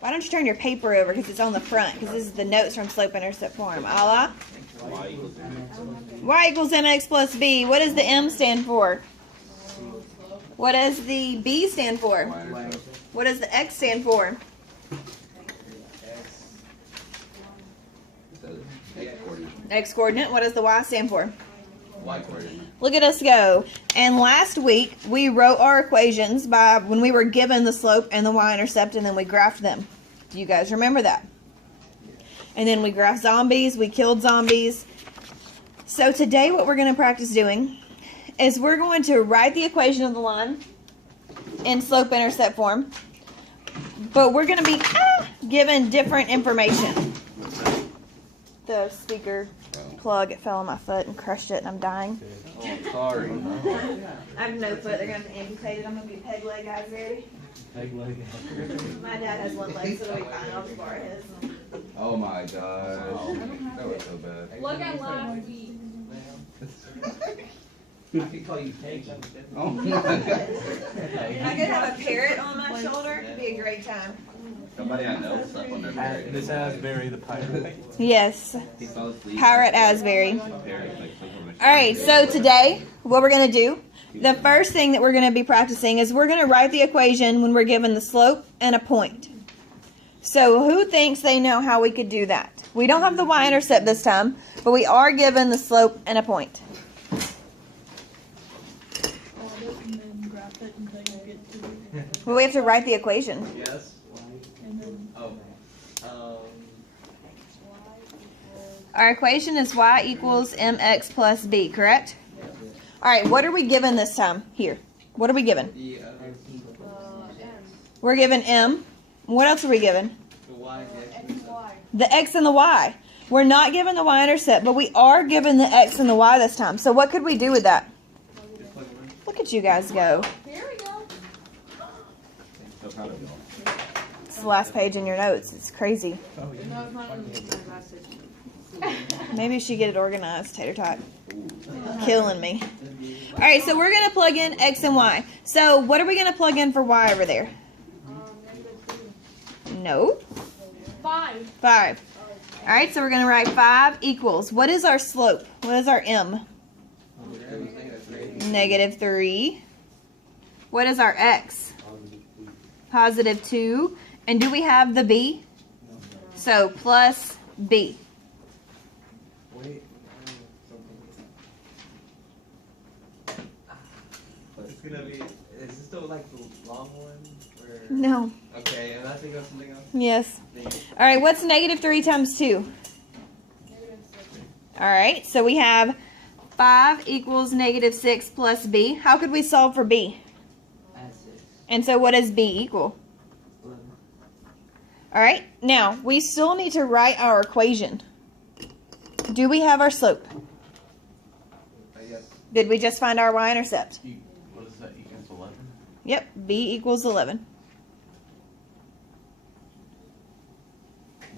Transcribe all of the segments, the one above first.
Why don't you turn your paper over because it's on the front, because this is the notes from slope-intercept form. Allah? Y equals mx plus b. What does the m stand for? What does the b stand for? What does the x stand for? X coordinate. What does the y stand for? Y coordinate. Look at us go. And last week, we wrote our equations by when we were given the slope and the y-intercept, and then we graphed them. Do you guys remember that? And then we graphed zombies. We killed zombies. So today, what we're going to practice doing is we're going to write the equation of the line in slope-intercept form. But we're going to be given different information. The speaker plug, it fell on my foot and crushed it, and I'm dying. Oh, sorry. I have no foot. They're going to have to amputate it. I'm going to be peg leg Asbury. Peg leg. My dad has one leg, so it'll be fine. I'll just borrow his. Oh my gosh. That was so bad. Look at last week. I could call you Peg. Oh my god. I could have a parrot on my shoulder. It'd be a great time. Somebody I know slept on their parrot. This Asbury the pirate. Yes. He fell asleep. Pirate Asbury. Parrot, like, slept on their Alright, so today, what we're going to do, the first thing that we're going to be practicing is we're going to write the equation when we're given the slope and a point. So who thinks they know how we could do that? We don't have the y-intercept this time, but we are given the slope and a point. Well, we have to write the equation. Yes. Our equation is y equals mx plus b, correct? Alright, what are we given this time? Here. What are we given? We're given m. What else are we given? The x and the y. We're not given the y-intercept, but we are given the x and the y this time. So what could we do with that? Look at you guys go. Here we go. It's the last page in your notes. It's crazy. No, it's not in the message. Maybe you should get it organized, Tater Tot. Killing me. Alright, so we're going to plug in x and y. So what are we going to plug in for y over there? No. 5. 5. Alright, so we're going to write 5 equals. What is our slope? What is our m? -3. What is our x? +2. And do we have the b? So plus b. Wait. It's gonna be. Is this still like the long one? Or... No. Okay, and I think of something else. Yes. Alright, what's -3 times 2? Alright, so we have 5 equals -6 plus b. How could we solve for b? And so what does b equal? Alright, now we still need to write our equation. Do we have our slope? Yes. Did we just find our y-intercept? What is that? Equals 11. Yep, b equals 11.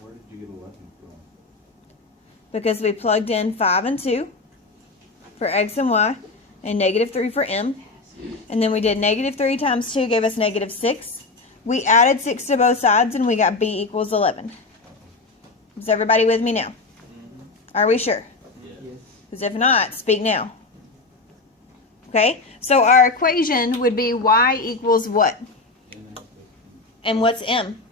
Where did you get 11 from? Because we plugged in 5 and 2 for x and y, and -3 for m. And then we did -3 times 2 gave us -6. We added 6 to both sides, and we got b equals 11. Is everybody with me now? Are we sure? Yes. Because if not, speak now. Okay, so our equation would be y equals what? And what's m?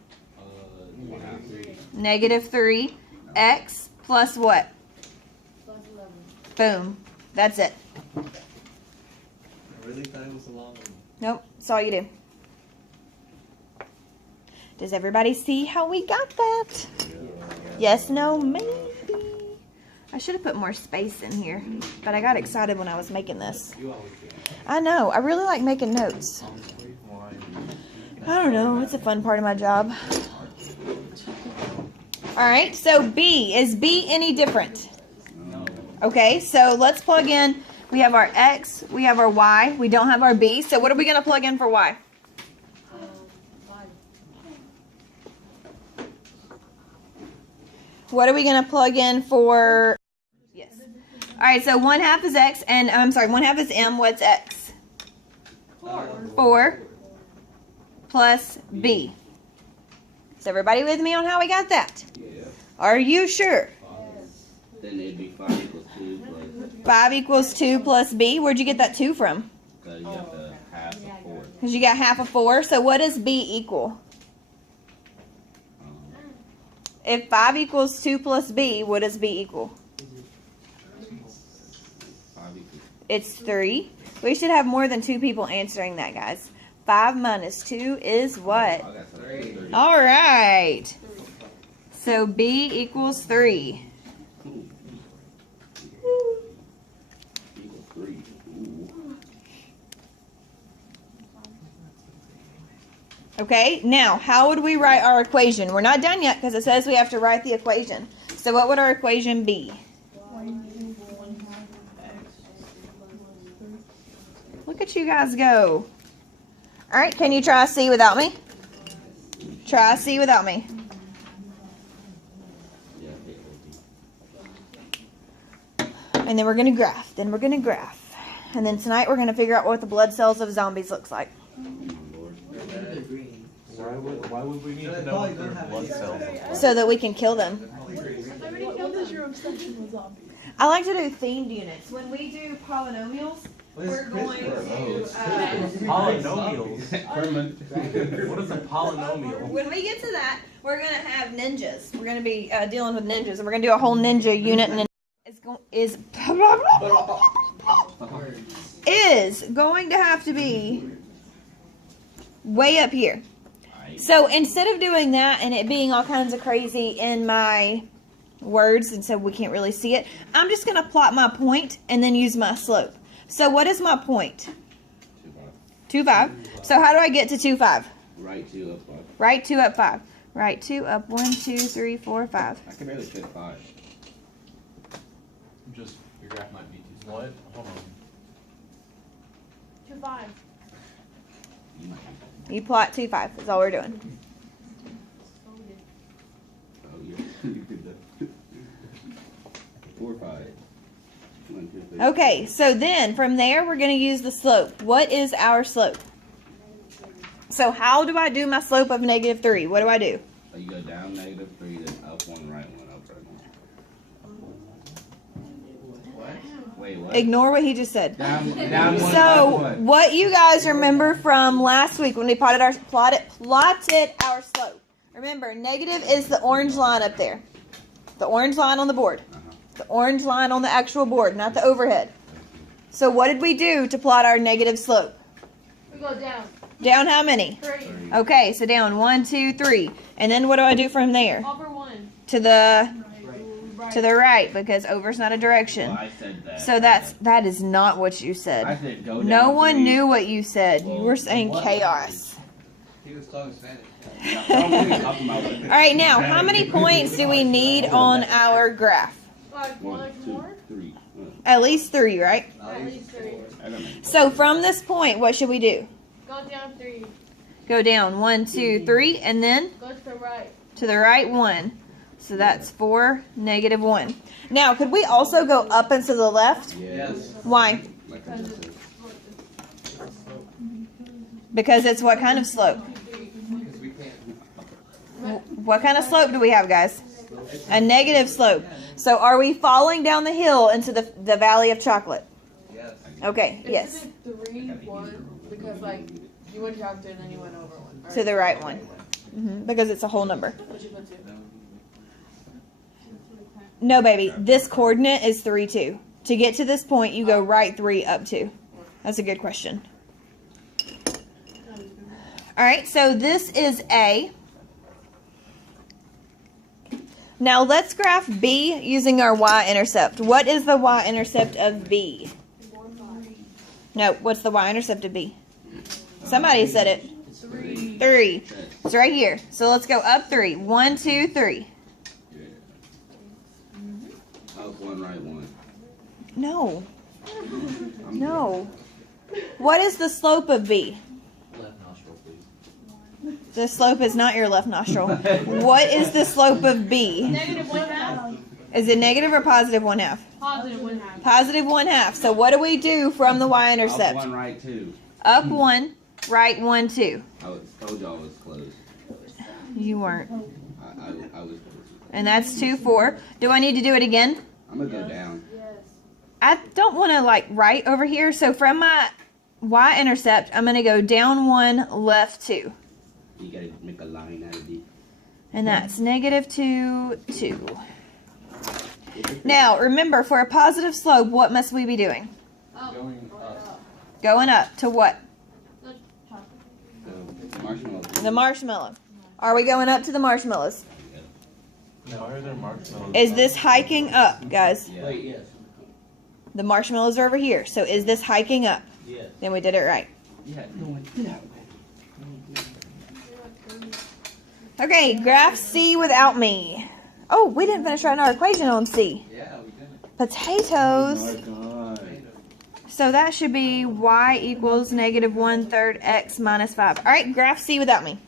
-3 x plus what? Plus 11. Boom. That's it. I really thought it was a long one. Nope, that's all you do. Does everybody see how we got that? Yes, no, maybe. I should have put more space in here, but I got excited when I was making this. You always do. I know, I really like making notes. I don't know, it's a fun part of my job. Alright, so B, is B any different? Okay, so let's plug in, we have our X, we have our Y, we don't have our B, so what are we going to plug in for Y? 5. What are we going to plug in for? Yes. Alright, so 1/2 is X, and I'm sorry, 1/2 is M. What's X? 4. 4 plus B. Is everybody with me on how we got that? Yeah. Are you sure? Then it'd be 5 equals 2 plus, 5 equals 2 plus b. Where'd you get that 2 from? because you got the half of 4. Because you got half of 4. So what does b equal? If 5 equals 2 plus b, what does b equal? 5 equals, It's 3. We should have more than 2 people answering that, guys. 5 minus 2 is what? I got something. 30. All right. So b equals 3. Equals 3. Ooh. Okay, now how would we write our equation? We're not done yet because it says we have to write the equation. So what would our equation be? Look at you guys go. All right, can you try C without me? Try C without me. Yeah, it would be. And then we're going to graph. Then we're going to graph. And then tonight we're going to figure out what the blood cells of zombies looks like. Lord. They're green. Why would we need So to they know probably what their don't have blood any cells cells. look like? So that we can kill them. What is your obsession with zombies? I like to do themed units. When we do polynomials, What is we're going CRISPR? to... Polynomials. What is a polynomial? When we get to that, we're going to have ninjas. We're going to be dealing with ninjas. And we're going to do a whole ninja unit. And is going to have to be way up here. So instead of doing that and it being all kinds of crazy in my words and so we can't really see it, I'm just going to plot my point and then use my slope. So what is my point? 2, 5. So how do I get to 2, 5? Right 2 up 5. Right 2 up 5. Right 2 up 1, 2, 3, 4, 5. I can barely fit 5. Just your graph might be too what? Hold on. 2, 5. You might be. You plot 2, 5 is all we're doing. Oh, yeah. You did that. 4, 5. 1, 2, 3. Okay, so then from there we're going to use the slope. What is our slope? So how do I do my slope of negative 3? What do I do? So you go down negative 3, then up 1, right 1, up right 1. What? Wait, what? Ignore what he just said. Down 1, up So 1. what you guys remember from last week when we plotted our slope? Remember, negative is the orange line up there. The orange line on the board. The orange line on the actual board, not the overhead. So what did we do to plot our negative slope? We go down. Down how many? 3. Okay, so down 1, 2, 3. And then what do I do from there? Over 1. To the Right. to the right, because over's not a direction. Well, I said that. So that is not what you I said. said go down No one 3. knew what you said. You Well, were saying what chaos. He was talking Spanish. All right, now, how many points do we need on our graph? Like 1 or 1, 2, more? 3. At least 3, right? At least 3. I don't know. So from this point, what should we do? Go down 3. Go down 1, 2, 3, and then Go to the right. to the right 1. So that's 4, negative 1. Now, could we also go up and to the left? Yes. Why? Like I just said. Because it's what kind of slope? Because we can't. What kind of slope do we have, guys? A negative slope. So are we falling down the hill into the Valley of Chocolate? Yes. Okay, yes. Isn't it 3, 1? Because, like, you went down 2 and then you went over 1. To the right one. Because it's a whole number. What you put 2? No, baby. This coordinate is 3, 2. To get to this point, you go right 3, up 2. That's a good question. All right, so this is A. Now let's graph B using our y-intercept. What is the y-intercept of B? No, what's the y-intercept of B? Somebody said it. 3. It's right here. So let's go up 3. 1, 2, 3. Up 1, right 1. No. I'm No. What is the slope of B? Left nostril, please. The slope is not your left nostril. What is the slope of B? Negative 1/2. Is it negative or positive 1/2? Positive 1/2. Positive 1/2. So what do we do from the Up y-intercept? 1, right 2. Up 1, right 1, 2. I told y'all it was close. You weren't. I was. And that's 2, 4. Do I need to do it again? I'm gonna go down. Yes. I don't want to like right over here. So from my y-intercept, I'm going to go down 1, left 2. You gotta make a line out of it. And that's -2, 2. Now, remember, for a positive slope, what must we be doing? Going up. Going up to what? The marshmallow. The marshmallow. Are we going up to the marshmallows? Why are there marshmallows? Is this hiking up, guys? Yeah. Wait, yes. The marshmallows are over here. So is this hiking up? Yes. Then we did it right. Yeah, no, get out. Okay, graph C without me. Oh, we didn't finish writing our equation on C. Yeah, we did. Potatoes. God. So that should be y equals -1/3 x minus 5. All right, graph C without me.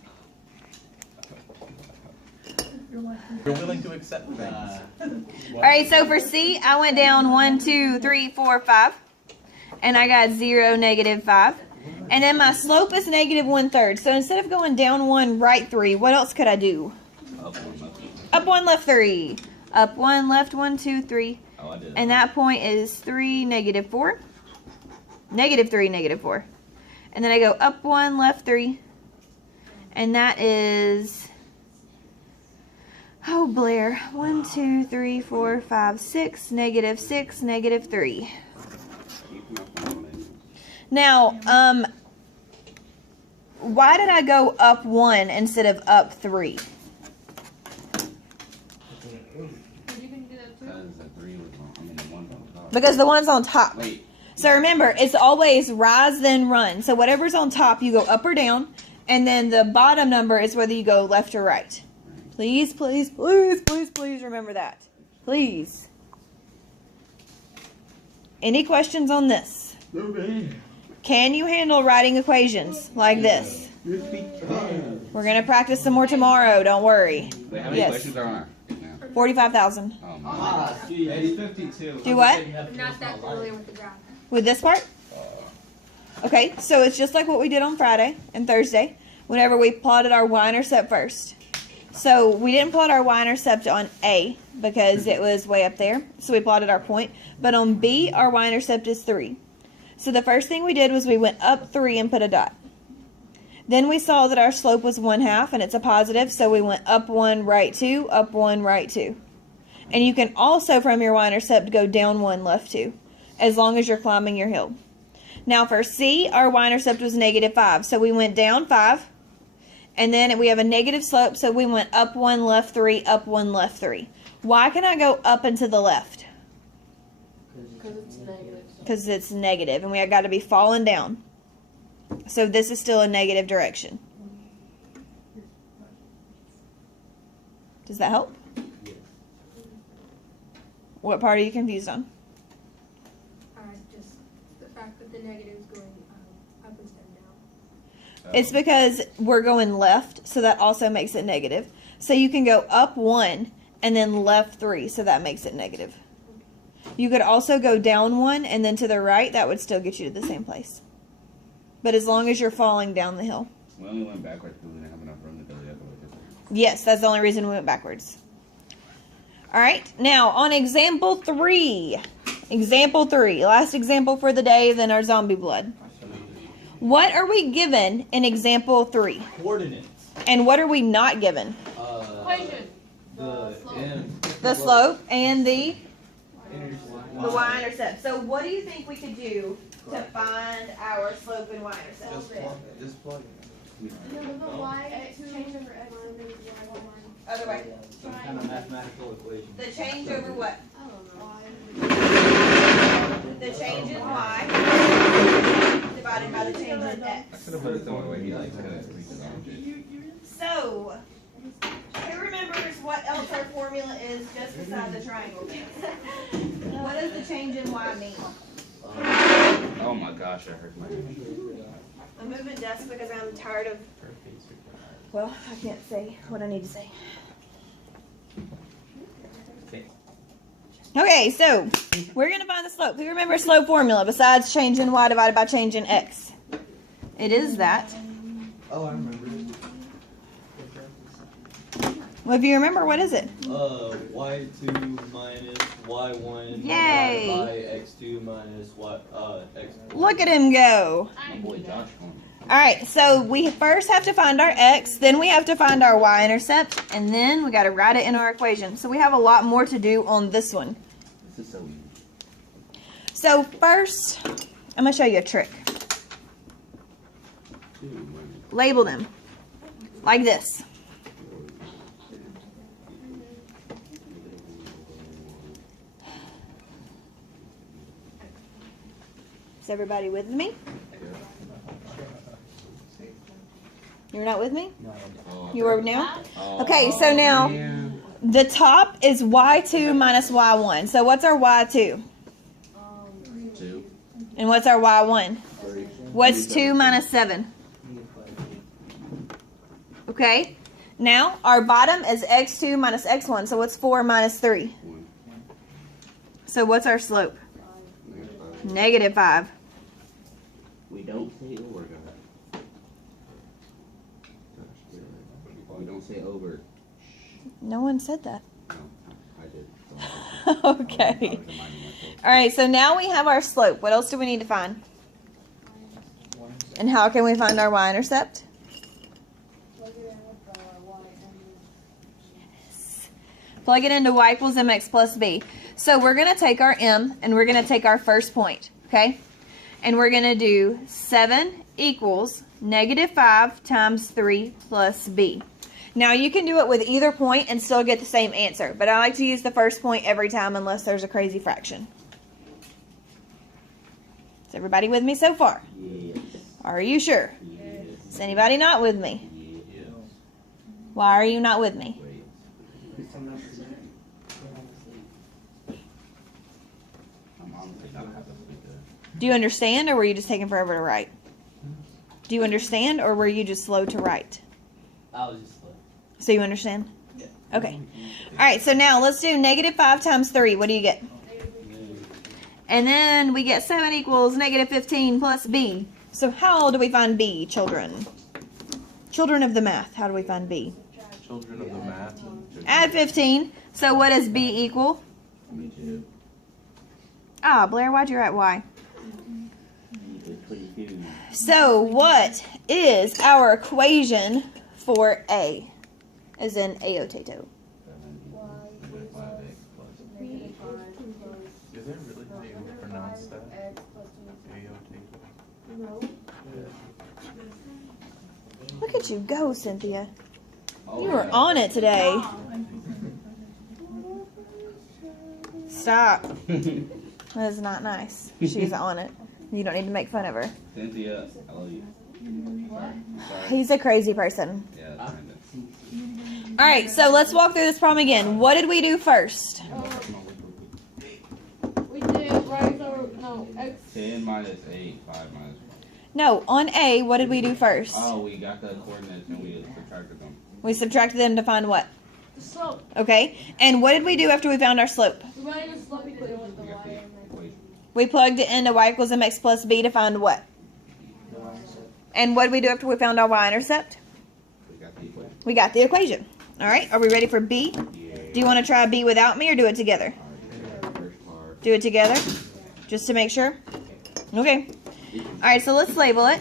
You're willing to accept things. All right, so for C, I went down 1, 2, 3, 4, 5. And I got 0, -5. And then my slope is -1/3. So instead of going down 1, right 3, what else could I do? Up one, left one. Up 1, left 3. Up 1, left 1, 2, 3. Oh, I did. And that point is 3, -4. -3, -4. And then I go up 1, left 3. And that is, oh Blair, 1, 2, 3, 4, 5, 6, -6, -3. Now, why did I go up 1 instead of up 3? You can do that too. Because the 3 was on, I mean the 1's on top. Because the one's on top. Wait. So remember, it's always rise then run. So whatever's on top, you go up or down. And then the bottom number is whether you go left or right. Please, please, please, please, please remember that. Please. Any questions on this? Can you handle writing equations like this? We're going to practice some more tomorrow. Don't worry. Wait, how many Yes. questions are on our now? 45,000. Oh, my. Ah, It's 52. Do what? Not that earlier with the graph. With this part? Okay, so it's just like what we did on Friday and Thursday whenever we plotted our y-intercept first. So we didn't plot our y-intercept on A because it was way up there, so we plotted our point. But on B, our y-intercept is 3. So the first thing we did was we went up 3 and put a dot. Then we saw that our slope was 1/2 and it's a positive, so we went up 1, right 2, up 1, right 2. And you can also, from your y-intercept, go down 1, left 2, as long as you're climbing your hill. Now for C, our y-intercept was -5, so we went down 5. And then we have a negative slope, so we went up 1, left 3, up 1, left 3. Why can I go up and to the left? Because it's negative. Because it's negative, and we got to be falling down. So this is still a negative direction. Does that help? What part are you confused on? Just the fact that the negative is going up instead of down. It's because we're going left, so that also makes it negative. So you can go up 1 and then left 3, so that makes it negative. You could also go down 1 and then to the right, that would still get you to the same place. But as long as you're falling down the hill. We only went backwards because we didn't have enough room to go the other way. Yes, that's the only reason we went backwards. All right, now on example 3. Example 3, last example for the day, then our zombie blood. What are we given in example 3? Coordinates. And what are we not given? Equation. The M. The slope and the Intercept. y-intercept. So what do you think we could do to find our slope and y-intercept? Just plug it. Other way. Some kind of mathematical equation. The change over what? The change in y divided by the change in I x. could have put it the one way he likes it. So, who remembers what else our formula is just beside the triangle? What does the change in y mean? Oh my gosh, I hurt my I'm moving desk because I'm tired of, well, I can't say what I need to say. Okay, so we're going to find the slope. Who remembers slope formula besides change in y divided by change in x? It is that. Oh, I remember. Well, if you remember, what is it? y2 minus y1 Yay. divided by x2 minus x. Look at him go. My boy Josh won. All right, so we first have to find our x, then we have to find our y-intercept, and then we got to write it in our equation. So we have a lot more to do on this one. This is so easy. So first, I'm going to show you a trick. 2 minus Label them like this. Is everybody with me? You're not with me? Oh, You are now? oh, Okay, so now man. the top is y2 minus y1. So what's our y2? 2. And what's our y1? 3. What's 2 minus 7? Okay. Now our bottom is x2 minus x1. So what's 4 minus 3? 1. So what's our slope? Negative 5. -5. We don't say over, guys. We don't say over. No one said that. No, I did. So Okay. I was reminding myself. All right, so now we have our slope. What else do we need to find? And how can we find our y-intercept? Plug it into y equals mx plus b. So we're going to take our m and we're going to take our first point, okay? And we're going to do 7 equals -5 times 3 plus b. Now you can do it with either point and still get the same answer, but I like to use the first point every time unless there's a crazy fraction. Is everybody with me so far? Yes. Are you sure? Yes. Is anybody not with me? Yes. Why are you not with me? Wait. My mom thinks I don't have to sleep good. Do you understand, or were you just taking forever to write? Do you understand, or were you just slow to write? I was just like, So you understand? Yeah. Okay. All right, so now let's do -5 times 3. What do you get? And then we get 7 equals -15 plus b. So how do we find b, children? Children of the math, how do we find b? Children of the math. Add 15. So what does b equal? 22. Ah, Blair, why'd you write y? Equals 22. So what is our equation for a? As in aotato. Is there really how you pronounce that? Aotato? Look at you go, Cynthia. Oh, You were yeah. on it today. Stop. That is not nice. She's on it. You don't need to make fun of her. Cynthia, I love you. Sorry. He's a crazy person. Yeah, kind of. All right, so let's walk through this problem again. What did we do first? We did right over, no, x. 10 minus 8, 5 minus 1. No, on A, what did we do first? Oh, we got the coordinates and we subtracted them. We subtracted them to find what? The slope. Okay, and what did we do after we found our slope? We ran the slope equation with the We got the y. equation. We plugged it into y equals mx plus b to find what? And what did we do after we found our y-intercept? We got the equation. We got the equation. All right, are we ready for b? Yeah. Do you want to try b without me or do it together? First part. Do it together, just to make sure? Okay. All right, so let's label it.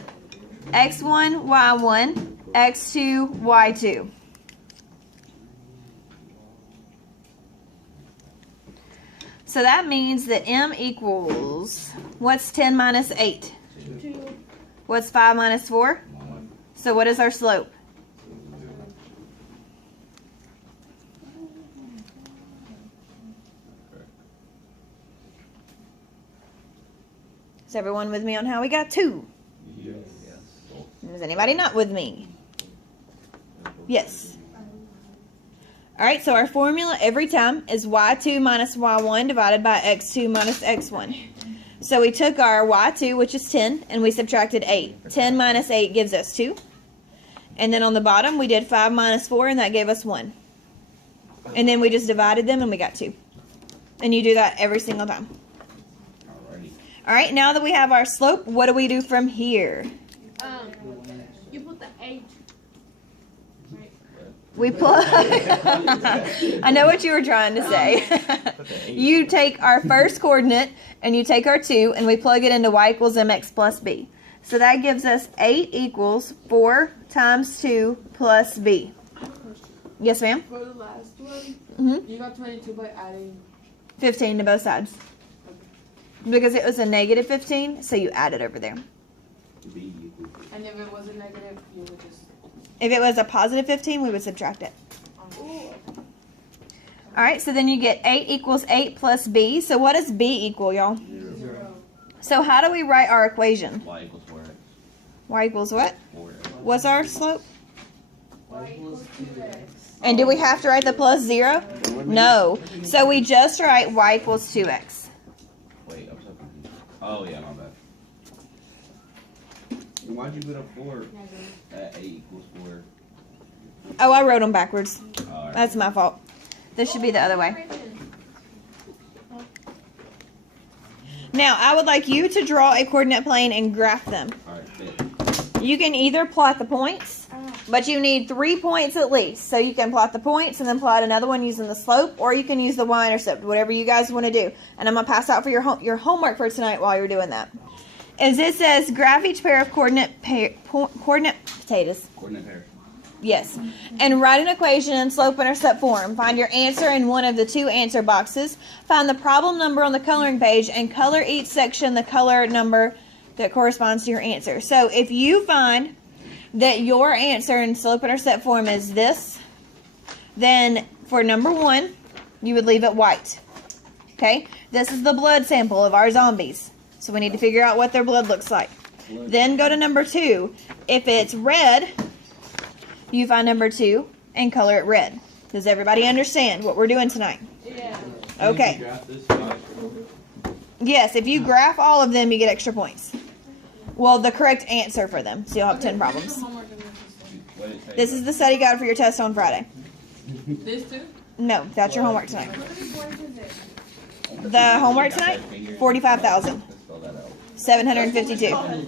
x1, y1, x2, y2. So that means that m equals, what's 10 minus 8? 2. What's 5 minus 4? 1. So what is our slope? Is everyone with me on how we got 2? Yes. Is anybody not with me? Yes. All right, so our formula every time is y2 minus y1 divided by x2 minus x1. So we took our y2, which is 10, and we subtracted 8. 10 minus 8 gives us 2. And then on the bottom, we did 5 minus 4, and that gave us 1. And then we just divided them, and we got 2. And you do that every single time. Alrighty. All right, now that we have our slope, what do we do from here? You put the h. Right. We plug. I know what you were trying to say. You take our first coordinate and you take our 2 and we plug it into y equals mx plus b. So that gives us 8 equals 4 times 2 plus b. Yes, ma'am? For the last one, Mm-hmm. you got 22 by adding. 15 to both sides. Because it was a negative 15, so you add it over there. B equals. And if it was a negative, you would just. If it was a positive 15, we would subtract it. Ooh. All right, so then you get 8 equals 8 plus b. So what does b equal, y'all? 0. So how do we write our equation? Y equals 4x. Y equals what? 4x. What's our slope? Y equals 2x. And do we have to write the plus 0? No. So we just write y equals 2x. Wait, I'm so confused. Oh, yeah, my bad. Why'd you put a 4 at 8 equals 4? Oh, I wrote them backwards. Alright. That's my fault. This should be the other way. Now, I would like you to draw a coordinate plane and graph them. Alright, fit. You can either plot the points, but you need 3 points at least. So you can plot the points and then plot another one using the slope, or you can use the y-intercept, whatever you guys want to do. And I'm going to pass out for your homework for tonight while you're doing that. As it says, graph each pair of coordinate potatoes. Coordinate pair. Yes. And write an equation in slope-intercept form. Find your answer in one of the 2 answer boxes. Find the problem number on the coloring page and color each section the color number that corresponds to your answer. So if you find that your answer in slope-intercept form is this, then for number 1, you would leave it white. Okay? This is the blood sample of our zombies. So we need to figure out what their blood looks like. Then go to number 2. If it's red, you find number 2 and color it red. Does everybody understand what we're doing tonight? Yeah. Okay. Yes, if you graph all of them, you get extra points. Well, the correct answer for them. So you'll have 10 problems. This is the study guide for your test on Friday. This too? No, that's your homework tonight. How many points is it? The homework tonight, 45,000. Let's spell that out. 752.